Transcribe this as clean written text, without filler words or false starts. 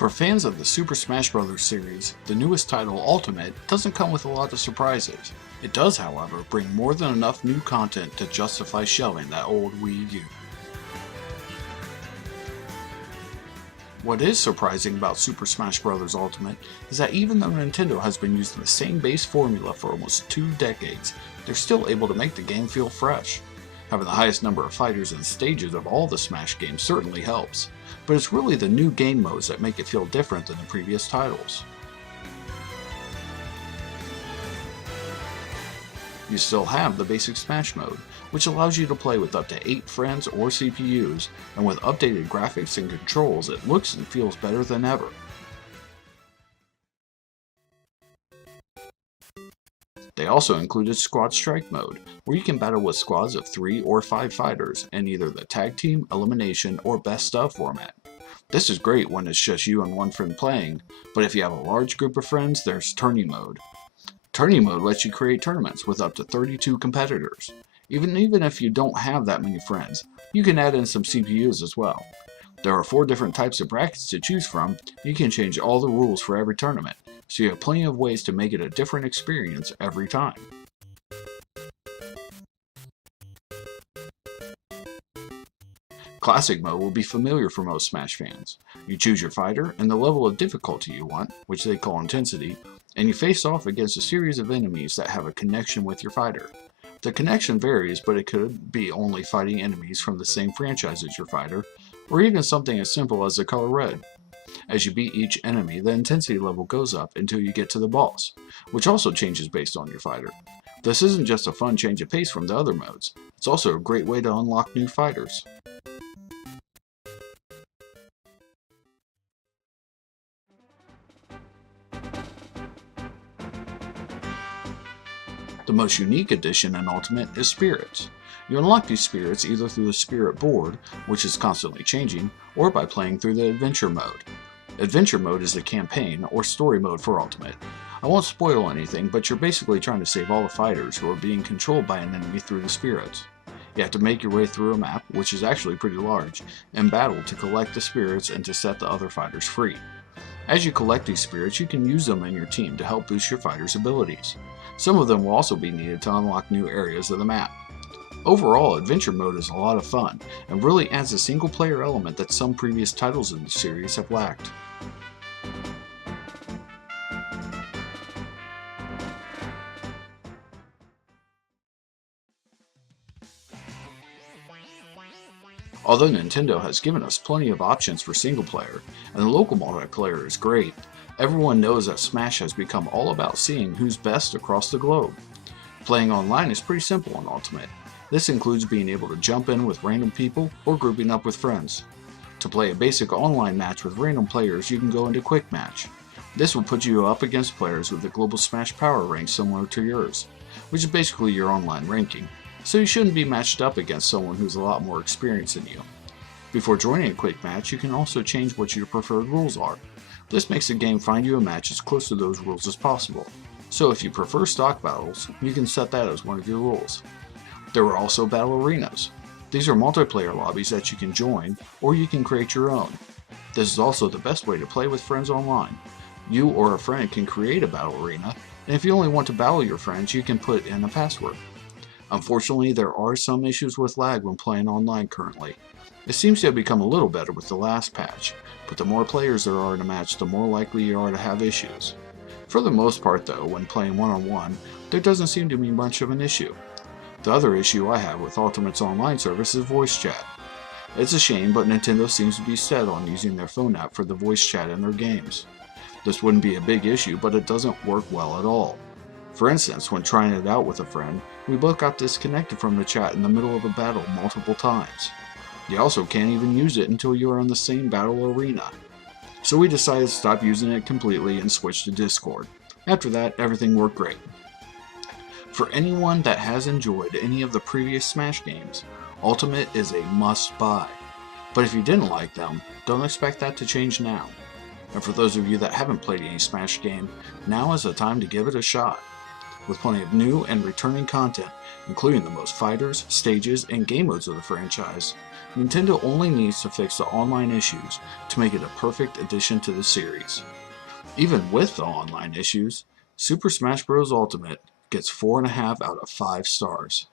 For fans of the Super Smash Bros. Series, the newest title, Ultimate, doesn't come with a lot of surprises. It does, however, bring more than enough new content to justify shelving that old Wii U. What is surprising about Super Smash Bros. Ultimate is that even though Nintendo has been using the same base formula for almost 2 decades, they're still able to make the game feel fresh. Having the highest number of fighters and stages of all the Smash games certainly helps, but it's really the new game modes that make it feel different than the previous titles. You still have the basic Smash mode, which allows you to play with up to 8 friends or CPUs, and with updated graphics and controls it looks and feels better than ever. They also included Squad Strike mode, where you can battle with squads of 3 or 5 fighters in either the tag team, elimination, or best of format. This is great when it's just you and one friend playing, but if you have a large group of friends, there's Tourney mode. Tourney mode lets you create tournaments with up to 32 competitors. Even if you don't have that many friends, you can add in some CPUs as well. There are 4 different types of brackets to choose from. You can change all the rules for every tournament, so you have plenty of ways to make it a different experience every time. Classic mode will be familiar for most Smash fans. You choose your fighter and the level of difficulty you want, which they call intensity, and you face off against a series of enemies that have a connection with your fighter. The connection varies, but it could be only fighting enemies from the same franchise as your fighter, or even something as simple as the color red. As you beat each enemy, the intensity level goes up until you get to the boss, which also changes based on your fighter. This isn't just a fun change of pace from the other modes, it's also a great way to unlock new fighters. The most unique addition in Ultimate is Spirits. You unlock these spirits either through the Spirit board, which is constantly changing, or by playing through the Adventure mode. Adventure mode is the campaign or story mode for Ultimate. I won't spoil anything, but you're basically trying to save all the fighters who are being controlled by an enemy through the spirits. You have to make your way through a map, which is actually pretty large, and battle to collect the spirits and to set the other fighters free. As you collect these spirits, you can use them in your team to help boost your fighters' abilities. Some of them will also be needed to unlock new areas of the map. Overall, Adventure mode is a lot of fun, and really adds a single player element that some previous titles in the series have lacked. Although Nintendo has given us plenty of options for single player, and the local multiplayer is great, everyone knows that Smash has become all about seeing who's best across the globe. Playing online is pretty simple in Ultimate. This includes being able to jump in with random people or grouping up with friends. To play a basic online match with random players, you can go into Quick Match. This will put you up against players with a global Smash power rank similar to yours, which is basically your online ranking, so you shouldn't be matched up against someone who's a lot more experienced than you. Before joining a Quick Match, you can also change what your preferred rules are. This makes the game find you a match as close to those rules as possible. So if you prefer stock battles, you can set that as one of your rules. There are also battle arenas. These are multiplayer lobbies that you can join, or you can create your own. This is also the best way to play with friends online. You or a friend can create a battle arena, and if you only want to battle your friends, you can put in a password. Unfortunately, there are some issues with lag when playing online currently. It seems to have become a little better with the last patch, but the more players there are in a match, the more likely you are to have issues. For the most part though, when playing one-on-one, there doesn't seem to be much of an issue. The other issue I have with Ultimate's online service is voice chat. It's a shame, but Nintendo seems to be set on using their phone app for the voice chat in their games. This wouldn't be a big issue, but it doesn't work well at all. For instance, when trying it out with a friend, we both got disconnected from the chat in the middle of a battle multiple times. You also can't even use it until you are in the same battle arena. So we decided to stop using it completely and switch to Discord. After that, everything worked great. For anyone that has enjoyed any of the previous Smash games, Ultimate is a must-buy. But if you didn't like them, don't expect that to change now. And for those of you that haven't played any Smash game, now is the time to give it a shot. with plenty of new and returning content, including the most fighters, stages, and game modes of the franchise. Nintendo only needs to fix the online issues to make it a perfect addition to the series. Even with the online issues, Super Smash Bros. Ultimate gets 4.5 out of 5 stars.